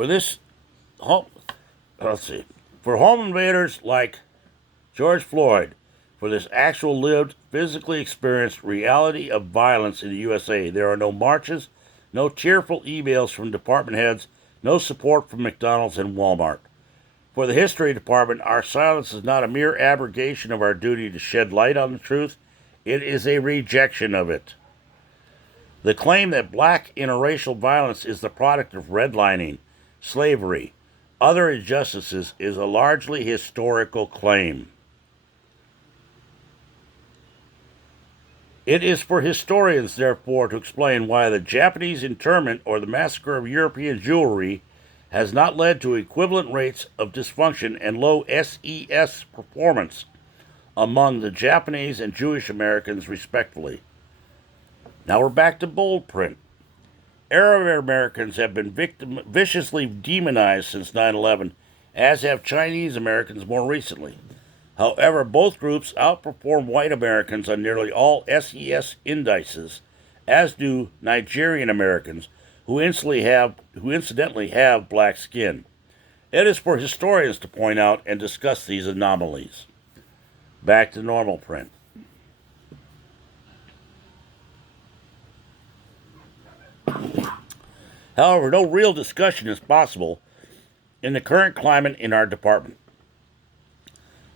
For this, home, let's see, for home invaders like George Floyd, for this actual lived, physically experienced reality of violence in the USA, there are no marches, no tearful emails from department heads, no support from McDonald's and Walmart. For the History Department, our silence is not a mere abrogation of our duty to shed light on the truth, it is a rejection of it. The claim that black interracial violence is the product of redlining, slavery, other injustices is a largely historical claim. It is for historians, therefore, to explain why the Japanese internment or the massacre of European Jewry has not led to equivalent rates of dysfunction and low SES performance among the Japanese and Jewish Americans, respectively. Now we're back to bold print. Arab Americans have been viciously demonized since 9/11, as have Chinese Americans more recently. However, both groups outperform white Americans on nearly all SES indices, as do Nigerian Americans, who incidentally have black skin. It is for historians to point out and discuss these anomalies. Back to normal print. However, no real discussion is possible in the current climate in our department.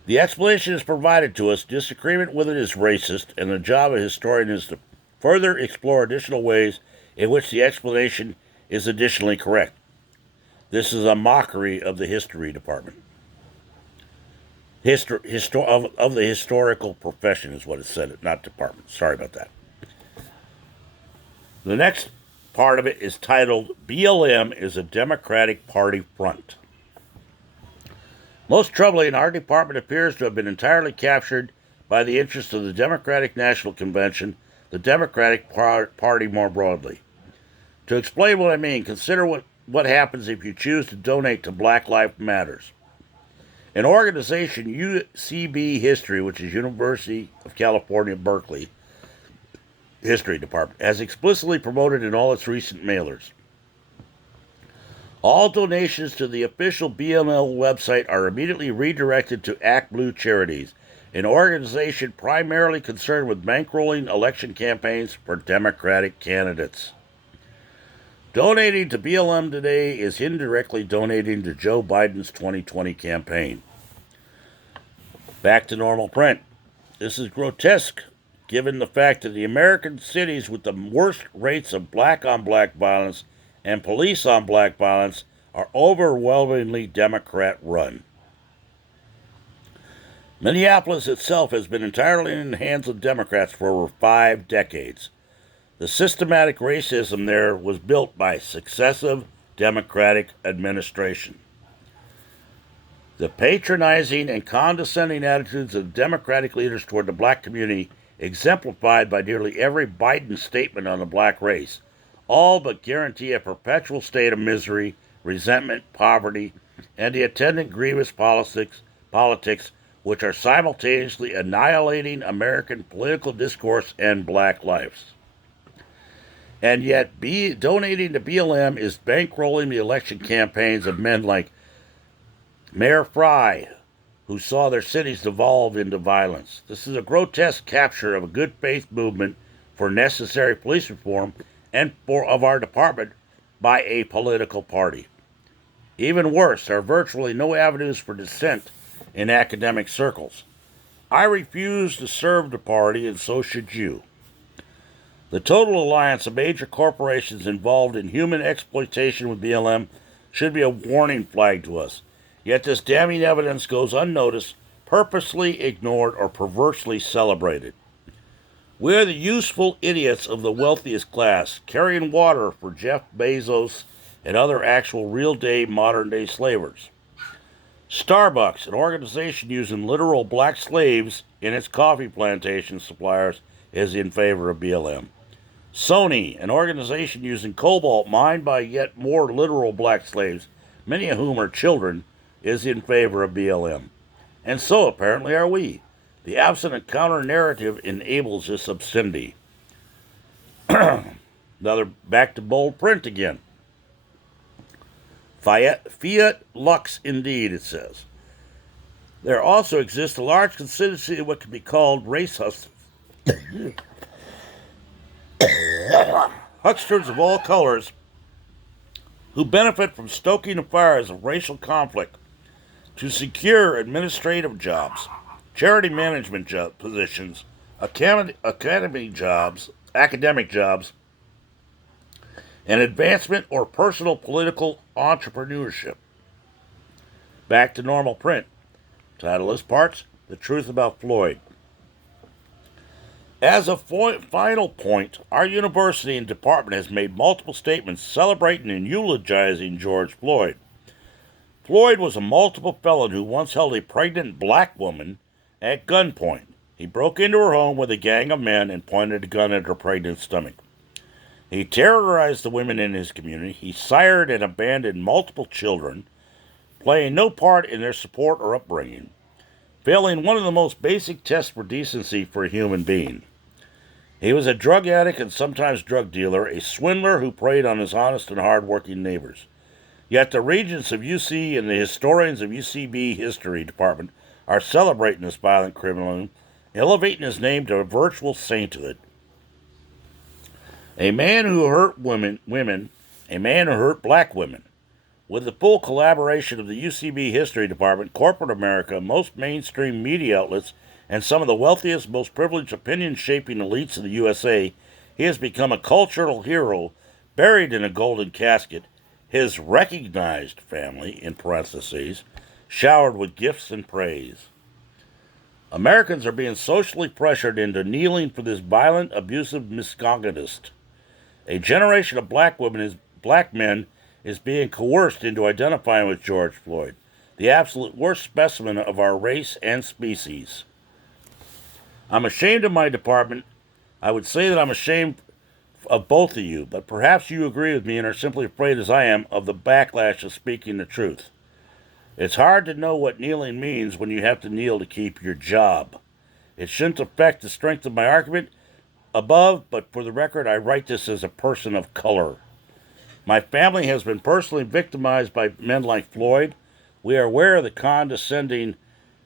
The explanation is provided to us, disagreement with it is racist, and the job of a historian is to further explore additional ways in which the explanation is additionally correct. This is a mockery of the History Department. Of the historical profession is what it said, not department. Sorry about that. The next part of it is titled, BLM is a Democratic Party Front. Most troubling, our department appears to have been entirely captured by the interests of the Democratic National Convention, the Democratic Party more broadly. To explain what I mean, consider what happens if you choose to donate to Black Lives Matters. An organization, UCB History, which is University of California, Berkeley, History Department, has explicitly promoted in all its recent mailers. All donations to the official BLM website are immediately redirected to Act Blue Charities, an organization primarily concerned with bankrolling election campaigns for Democratic candidates. Donating to BLM today is indirectly donating to Joe Biden's 2020 campaign. Back to normal print. This is grotesque, given the fact that the American cities with the worst rates of black-on-black violence and police-on-black violence are overwhelmingly Democrat-run. Minneapolis itself has been entirely in the hands of Democrats for over 5 decades. The systematic racism there was built by successive Democratic administration. The patronizing and condescending attitudes of Democratic leaders toward the black community, exemplified by nearly every Biden statement on the black race, all but guarantee a perpetual state of misery, resentment, poverty, and the attendant grievous politics which are simultaneously annihilating American political discourse and black lives. And yet, donating to BLM is bankrolling the election campaigns of men like Mayor Fry, who saw their cities devolve into violence. This is a grotesque capture of a good faith movement for necessary police reform and of our department by a political party. Even worse, there are virtually no avenues for dissent in academic circles. I refuse to serve the party, and so should you. The total alliance of major corporations involved in human exploitation with BLM should be a warning flag to us. Yet this damning evidence goes unnoticed, purposely ignored, or perversely celebrated. We are the useful idiots of the wealthiest class, carrying water for Jeff Bezos and other actual real-day, modern-day slavers. Starbucks, an organization using literal black slaves in its coffee plantation suppliers, is in favor of BLM. Sony, an organization using cobalt mined by yet more literal black slaves, many of whom are children, is in favor of BLM. And so, apparently, are we. The absent counter-narrative enables this obscenity. Back to bold print again. Fiat lux indeed, it says. There also exists a large constituency of what can be called race hucksters of all colors who benefit from stoking the fires of racial conflict to secure administrative jobs, charity management positions, academic jobs, and advancement or personal political entrepreneurship. Back to normal print. Title is Parts, The Truth About Floyd. As a final point, our university and department has made multiple statements celebrating and eulogizing George Floyd. Floyd was a multiple felon who once held a pregnant black woman at gunpoint. He broke into her home with a gang of men and pointed a gun at her pregnant stomach. He terrorized the women in his community. He sired and abandoned multiple children, playing no part in their support or upbringing, failing one of the most basic tests for decency for a human being. He was a drug addict and sometimes drug dealer, a swindler who preyed on his honest and hard-working neighbors. Yet the regents of UC and the historians of UCB History Department are celebrating this violent criminal, elevating his name to a virtual sainthood. A man who hurt women, a man who hurt black women. With the full collaboration of the UCB History Department, corporate America, most mainstream media outlets, and some of the wealthiest, most privileged opinion-shaping elites in the USA, he has become a cultural hero buried in a golden casket, his recognized family, in parentheses, showered with gifts and praise. Americans are being socially pressured into kneeling for this violent, abusive misogynist. A generation of black men is being coerced into identifying with George Floyd, the absolute worst specimen of our race and species. I'm ashamed of my department. I would say that I'm ashamed of both of you, but perhaps you agree with me and are simply afraid, as I am, of the backlash of speaking the truth. It's hard to know what kneeling means when you have to kneel to keep your job. It shouldn't affect the strength of my argument above, but for the record, I write this as a person of color. My family has been personally victimized by men like Floyd. We are aware of the condescending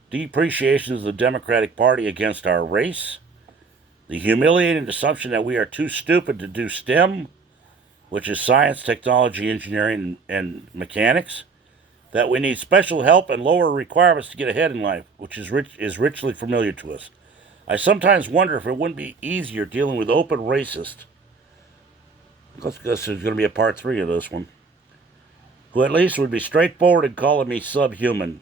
depreciations of the Democratic Party against our race, the humiliating assumption that we are too stupid to do STEM, which is science, technology, engineering, and mechanics, that we need special help and lower requirements to get ahead in life, which is richly familiar to us. I sometimes wonder if it wouldn't be easier dealing with open racists. There's going to be a part 3 of this one. Who at least would be straightforward in calling me subhuman.